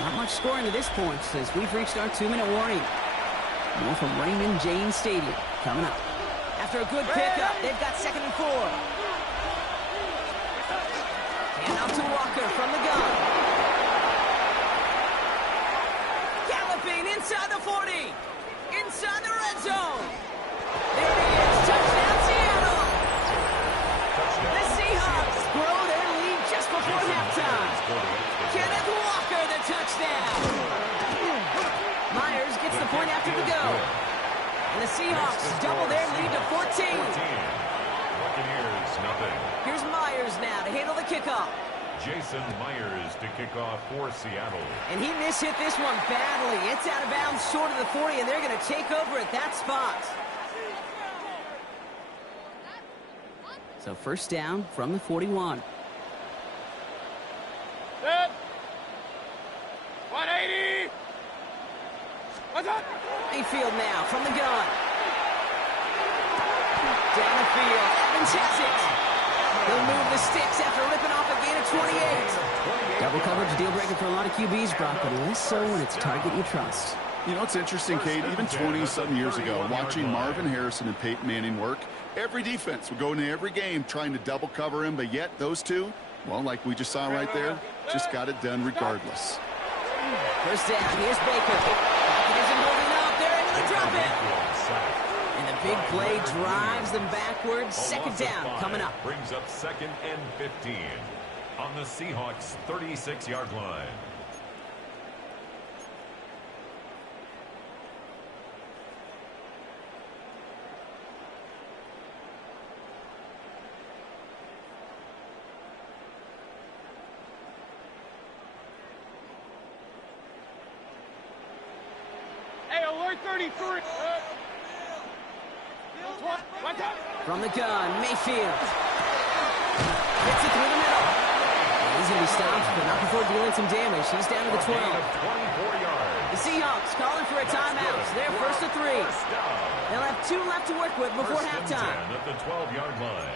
Not much scoring to this point since we've reached our 2-minute warning. More from Raymond James Stadium coming up. After a good pickup, they've got 2nd and 4. And out to Walker from the gun. Galloping inside the 40. Inside the red zone. There he is. Touchdown, Seattle. The Seahawks grow their lead just before halftime. Kenneth Walker, the touchdown. Myers gets the point after the go. And the Seahawks double their lead to 14. Buccaneers, nothing. Here's Myers now to handle the kickoff. Jason Myers to kick off for Seattle. And he mishit this one badly. It's out of bounds short of the 40, and they're going to take over at that spot. So 1st down from the 41. Set. 180. What's up? Mayfield now from the gun. Down the field. Evans has it. He'll move the sticks after ripping off a gain of 28. Double coverage deal breaker for a lot of QBs, Brock, but less so when it's a target you trust. You know, it's interesting, Kate, even 20-something years ago, watching Marvin Harrison and Peyton Manning work, every defense would go into every game trying to double cover him, but yet those two, well, like we just saw right there, just got it done regardless. 1st down, here's Baker. He isn't holding up, they're able to drop it. And the big play drives them backwards. Second down coming up. Brings up 2nd and 15 on the Seahawks' 36-yard line. Hey, alert 33. From the gun, Mayfield. Gets it through the middle. He's going to be stopped, but not before dealing some damage. He's down to the 12. 24 yards. The Seahawks calling for a timeout. They're first to 3. They'll have 2 left to work with before First and halftime. 10 at the 12-yard line.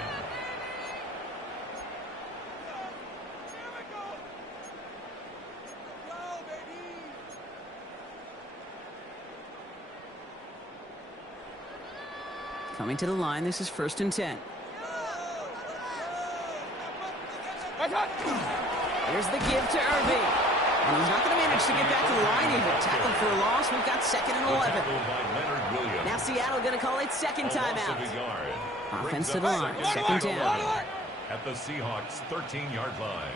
Coming to the line, this is first and 10. Here's the give to Irving. And he's not going to manage to get back to the line even. Tackled for a loss. We've got 2nd and 11. Now Seattle going to call it second timeout. Offense to the line. Second down. At the Seahawks' 13-yard line.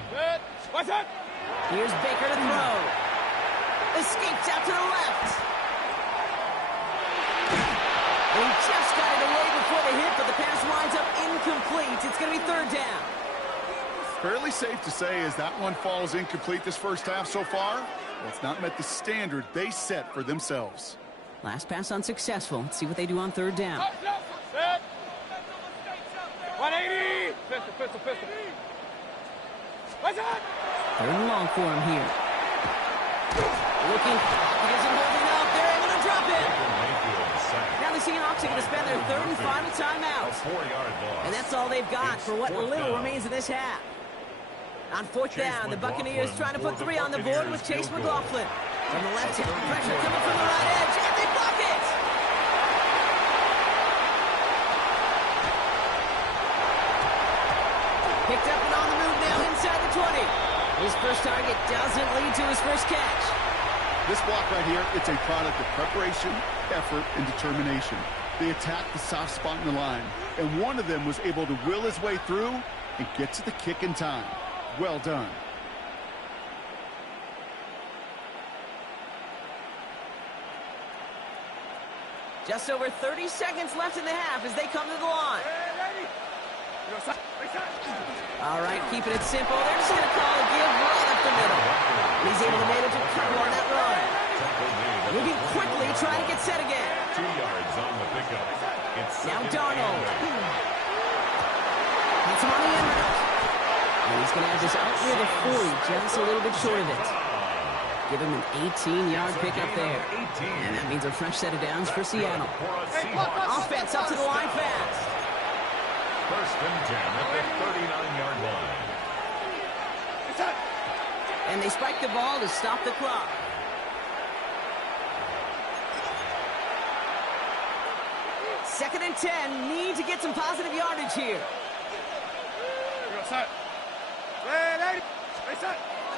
Here's Baker to throw. Escapes out to the left. He just got it away before the hit, but the pass winds up incomplete. It's going to be third down. Fairly safe to say as that one falls incomplete this first half so far. Well, it's not met the standard they set for themselves. Last pass unsuccessful. Let's see what they do on third down. 180. Pistol. Third and long for him here. Looking. He isn't holding up. They're able to drop it. Now the Seahawks are going to spend their third and final timeout. A 4-yard loss. And that's all they've got It's for what fourth little down. remains of this half. On fourth down, the Buccaneers trying to put 3 on the board with Chase McLaughlin. From the left hand, pressure coming from the right edge, and they block it! Picked up and on the move now inside the 20. His first target doesn't lead to his first catch. This block right here, it's a product of preparation, effort, and determination. They attacked the soft spot in the line, and one of them was able to will his way through and get to the kick in time. Well done. Just over 30 seconds left in the half as they come to the line. All right, keeping it simple. They're just going to call a give right up the middle. He's able to manage a cover on that run. Moving quickly, trying to get set again. 2 yards on the pickup. It's Now second Darnold. and 8. Gets him on the end route. And he's going to have this out near the 40, just a little bit short of it. Give him an 18-yard pickup there. And that means a fresh set of downs for Seattle. Offense up to the line fast. First and 10 at the 39-yard line. And they spike the ball to stop the clock. Second and 10. Need to get some positive yardage here.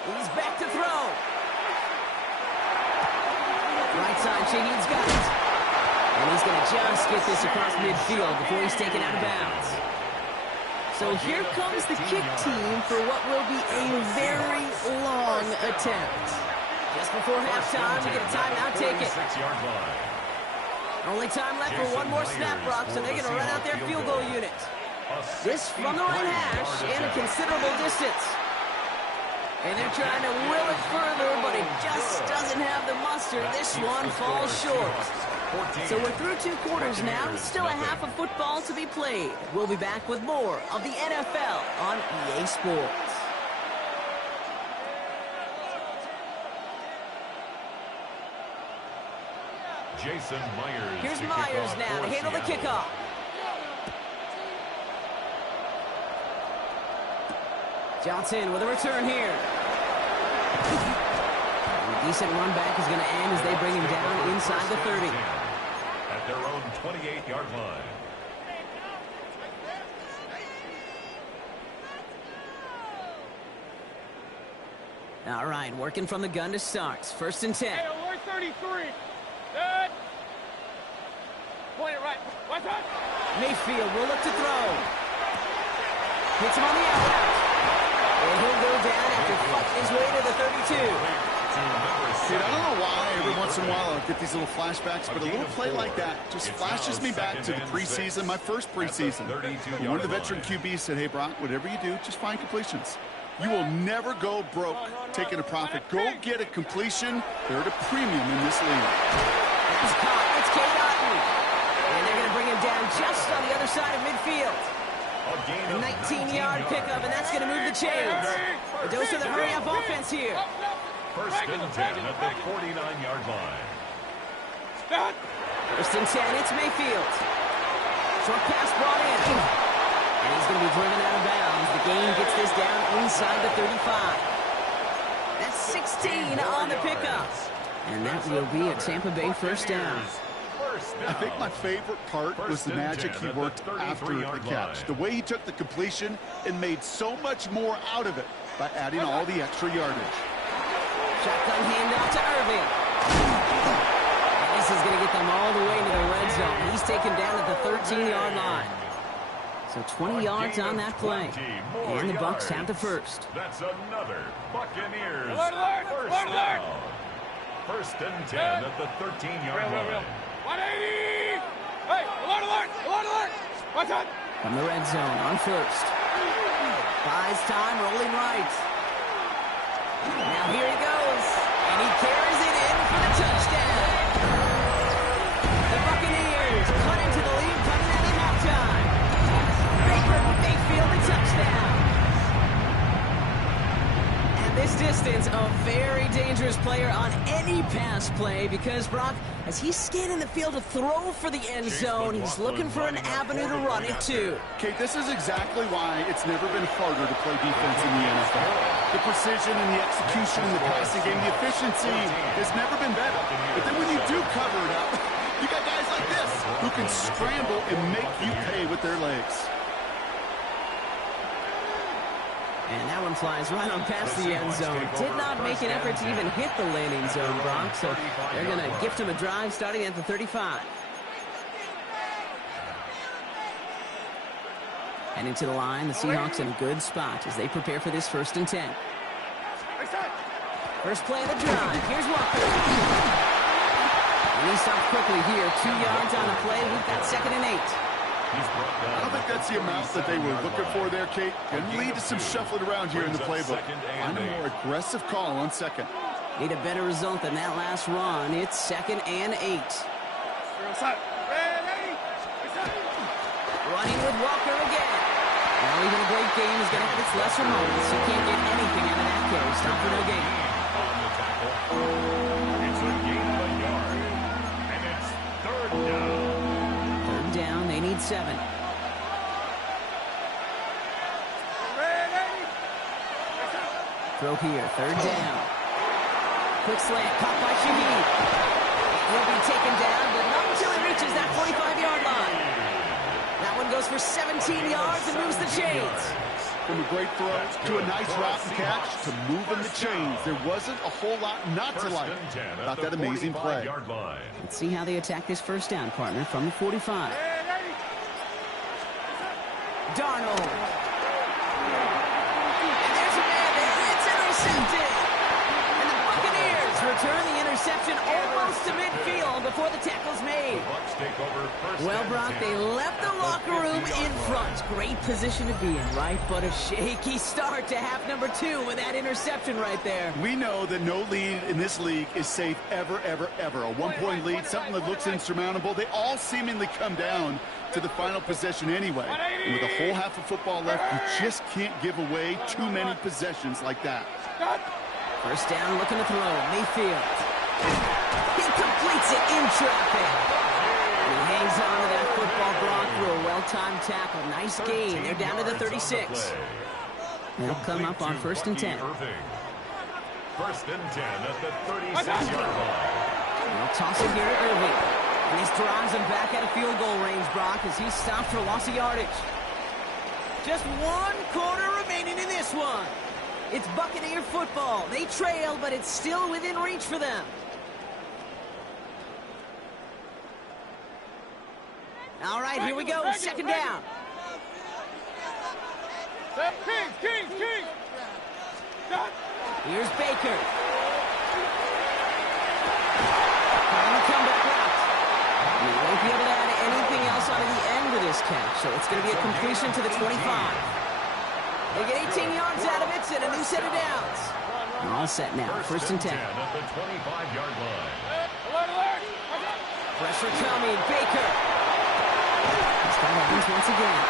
He's back to throw. Right side, Shaheed's got it. And he's going to just get this across midfield before he's taken out of bounds. So here comes the kick team for what will be a very long attempt. Just before halftime, we get a timeout taken. 46-yard line. Only time left for one more snap, Brock, so they're going to run out their field goal unit. This from the right hash and a considerable distance. And they're trying to will it further, but it just doesn't have the muster. This one falls short. So we're through 2 quarters now. Still a half of football to be played. We'll be back with more of the NFL on EA Sports. Jason Myers. Here's to Myers kick off now to for handle the Seattle. kickoff. Johnson with a return here. A decent run back is going to end as they bring him down inside the 30. At their own 28-yard line. All right, working from the gun to start. First and 10. Hey, alert 33. Good. Point it right. What's that? Mayfield will look to throw. Hits him on the out. And he'll go down after fighting his way to the 32. Dude, I don't know why every once in a while I'll get these little flashbacks, but a little play like that just flashes me back to the preseason, my first preseason. One of the veteran QBs said, hey, Brock, whatever you do, just find completions. You will never go broke taking a profit. Go get a completion. They're at a premium in this league. He's caught. It's Cade Otton. And they're going to bring him down just on the other side of midfield. A 19-yard pickup, and that's going to move the chains. A dose of the hurry-up offense here. First and 10 at the 49-yard line. First and 10, it's Mayfield. Short pass brought in. And he's going to be driven out of bounds. The gain gets this down inside the 35. That's 16 on the pickup. And that will be a Tampa Bay first down. I think my favorite part was the magic he worked after the catch. The way he took the completion and made so much more out of it by adding all the extra yardage. Shotgun handoff to Irving. And this is going to get them all the way to the red zone. He's taken down at the 13-yard line. So 20 yards on that play. And the Bucs have the first. That's another Buccaneers Alert! first down. First and 10 at the 13-yard line. 180! Hey, alert! What's that? From the red zone on first. Buys time, rolling right. Now here he goes. And he carries it in for the touchdown. The Buccaneers cut into the lead coming out at halftime. Baker Mayfield a touchdown. And this distance, a very dangerous player on any pass play because, Brock, as he's scanning the field to throw for the end zone, he's looking for an avenue to run it to. Kate, this is exactly why it's never been harder to play defense in the NFL. The precision and the execution in the passing game, the efficiency has never been better. But then when you do cover it up, you got guys like this who can scramble and make you pay with their legs. And that one flies right on past the end zone. Did not make an effort to even hit the landing zone, Brock. So they're going to gift him a drive starting at the 35. And into the line, the Seahawks in a good spot as they prepare for this first and 10. First play of the drive. Here's Walker. And he stopped quickly here. 2 yards on the play. We've got second and 8. I don't think that's the amount that they were looking for there, Kate. Going to lead to some shuffling around here in the playbook. Find a more aggressive call on second. Need a better result than that last run. It's second and 8. Running with Walker again. Now even a great game is going to have its lesser moments. You can't get anything out of that carry. Stop for no gain. It's a gain of a yard. And it's third down. Third down, they need 7. Throw here, third down. Quick slant, caught by Shaheed. He'll be taken down, but not until he reaches that 45-yard line. That one goes for 17 yards and moves the chains. From a great throw to a nice route and catch to moving the chains. There wasn't a whole lot not to like about that amazing play. Let's see how they attack this first down, partner, from the 45. Darnold. And there's a man there. It's intercepted. And the Buccaneers return the interception almost to midfield before the tackle's made. Well, Brock, they left the locker room in front. Great position to be in, right? But a shaky start to half number 2 with that interception right there. We know that no lead in this league is safe ever, ever, ever. A one-point lead, something that looks insurmountable. They all seemingly come down to the final possession anyway. And with a whole half of football left, you just can't give away too many possessions like that. First down, looking to throw. Mayfield. He completes it in traffic. And he hangs on to that football, Brock, through a well-timed tackle. Nice gain. They're down to the 36. They'll come up on first and 10. First and 10 at the 36-yard line. They'll toss it here to Irving. And this drives him back at a field goal range, Brock, as he stopped for loss of yardage. Just 1 quarter remaining in this one. It's Buccaneer football. They trail, but it's still within reach for them. All right, here we go. Second down. Kings. Done. Here's Baker. Trying to come back out. We won't be able to add anything else onto the end of this catch, so it's going to be a completion to the 25. They get 18 yards out of it and a new set of downs. All set now, first and 10. At the 25-yard line. Alert. Pressure coming, Baker. He's got Evans once again.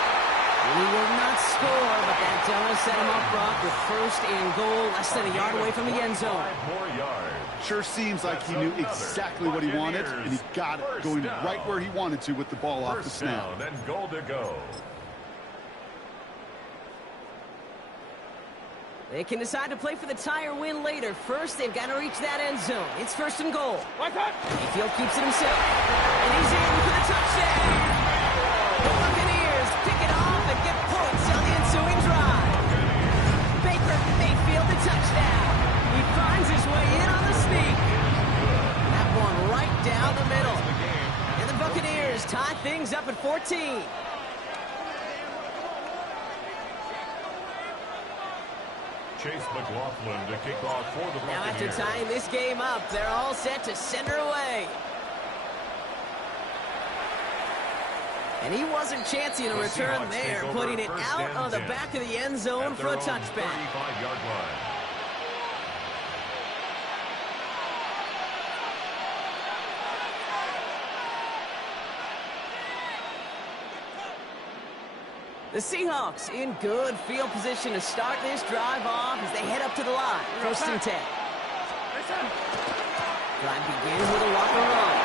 He will not score, but that does set him up, Brock, with first and goal, less than a yard away from the end zone. 5 more yards. Sure seems like he knew exactly what he wanted, and he got it, going right where he wanted to with the ball off the First snap. down and goal to go. They can decide to play for the tie or win later. First, they've got to reach that end zone. It's first and goal. Mayfield keeps it himself. And he's in for the touchdown. The Buccaneers pick it off and get points on the ensuing drive. Baker Mayfield the touchdown. He finds his way in on the sneak. That one right down the middle. And the Buccaneers tie things up at 14. Chase McLaughlin to kick off for the Now after Buccaneers. tying this game up, they're all set to send her away. And he wasn't chancing a The return Seahawks there, take over putting it first out and on the 10 back of the end zone at for a their own touchback. 35-yard line. The Seahawks in good field position to start this drive off as they head up to the line. First and 10. Drive begins with a Walker run.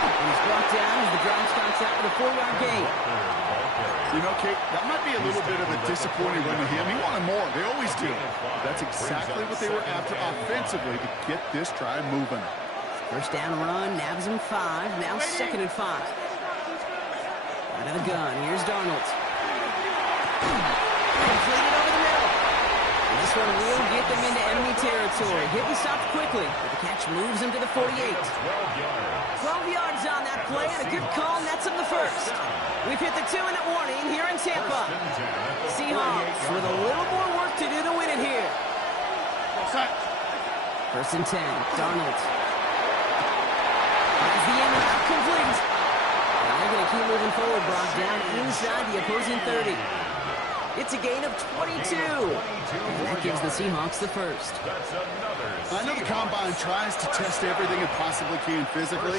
He's brought down as the drive starts out with a 4-yard gain. You know, Kate, that might be a little bit of a disappointing run to him. He wanted more. They always do. But that's exactly what they were after offensively to get this drive moving. First down run, nabs him 5. Now second and 5. Out of the gun, here's Darnold. Completed over the middle. And this one will get them into enemy territory. Hit and stopped quickly, but the catch moves him to the 48. 12 yards on that play, and a good call nets him the first. We've hit the 2-minute warning here in Tampa. Seahawks with a little more work to do to win it here. First and 10, Darnold. Has the end route complete. They're going to keep moving forward, Brock, down inside the opposing 30. It's a gain of 22. And that gives the Seahawks the first. I know the Combine tries to test everything it possibly can physically,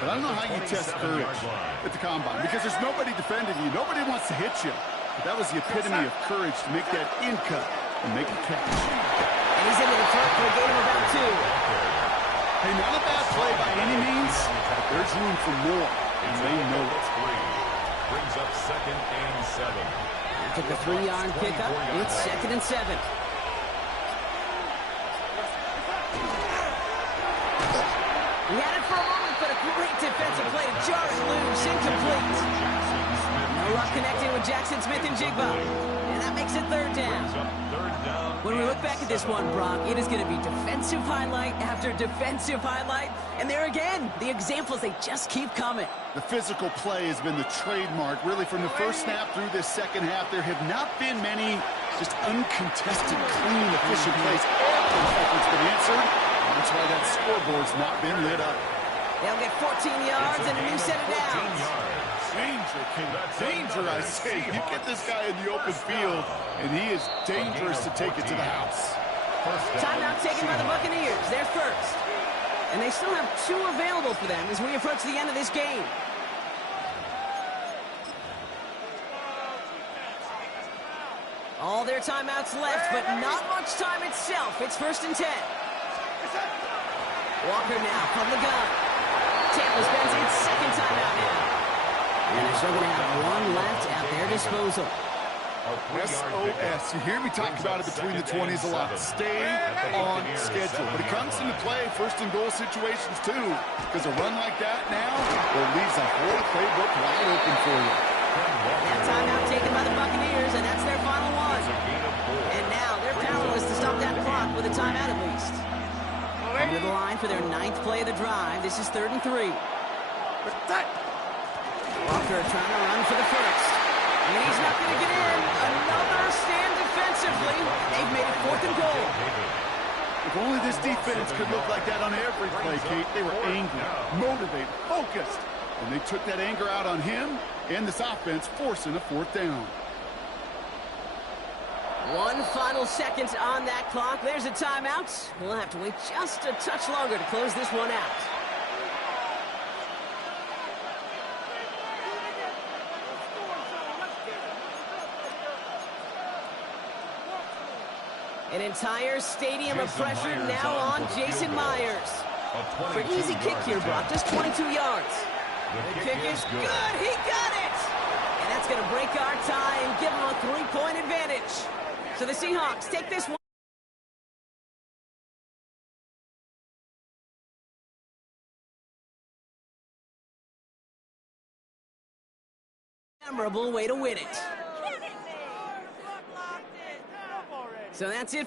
but I don't know how you test courage at the Combine, because there's nobody defending you. Nobody wants to hit you. But that was the epitome of courage to make that in cut and make a catch. And he's into the front for a gain of about 2. Hey, not a bad play by any means, but there's room for more. And they know it. Brings up second and 7. After the 3-yard pickup, it's second and 7. He had it for a moment, but a great defensive play to jar it loose, incomplete. No luck connecting with Jackson Smith and Jigba. And that makes it third down. When we look back at this one, Brock, it is going to be defensive highlight after defensive highlight. And there again, the examples, they just keep coming. The physical play has been the trademark, really, from the first snap through this second half. There have not been many just uncontested, clean, efficient plays. Every effort's been answered. That's why that scoreboard's not been lit up. They'll get 14 yards and a new set of downs. Danger, King. Danger, I say. You get this guy in the open field, and he is dangerous to take it to the house. Timeout taken by the Buccaneers. They're first. And they still have 2 available for them as we approach the end of this game. All their timeouts left, but not much time itself. It's first and 10. Walker now from the gun. Tampa spends its second timeout now. And they're still going to have 1 left at their disposal. SOS. You hear me talk about it between the 20s a lot. Stay on schedule. But it comes into play first and goal situations too. Because a run like that now, well, leaves a whole playbook wide open for you. That timeout taken by the Buccaneers, and that's their final one. And now they're powerless to stop that clock with a timeout at least. Coming to the line for their 9th play of the drive. This is 3rd and 3. Walker trying to run for the first. And he's not going to get in. Another stand defensively. They've made it 4th and goal. If only this defense could look like that on every play, Kate. They were angry, motivated, focused. And they took that anger out on him and this offense, forcing a 4th down. 1 final second on that clock. There's a timeout. We'll have to wait just a touch longer to close this one out. An entire stadium of pressure now on Jason Myers. For an easy kick here, Brock, just 22 yards. The kick is good. He got it. And that's going to break our tie and give him a 3-point advantage. So the Seahawks take this one. Memorable way to win it. So that's it.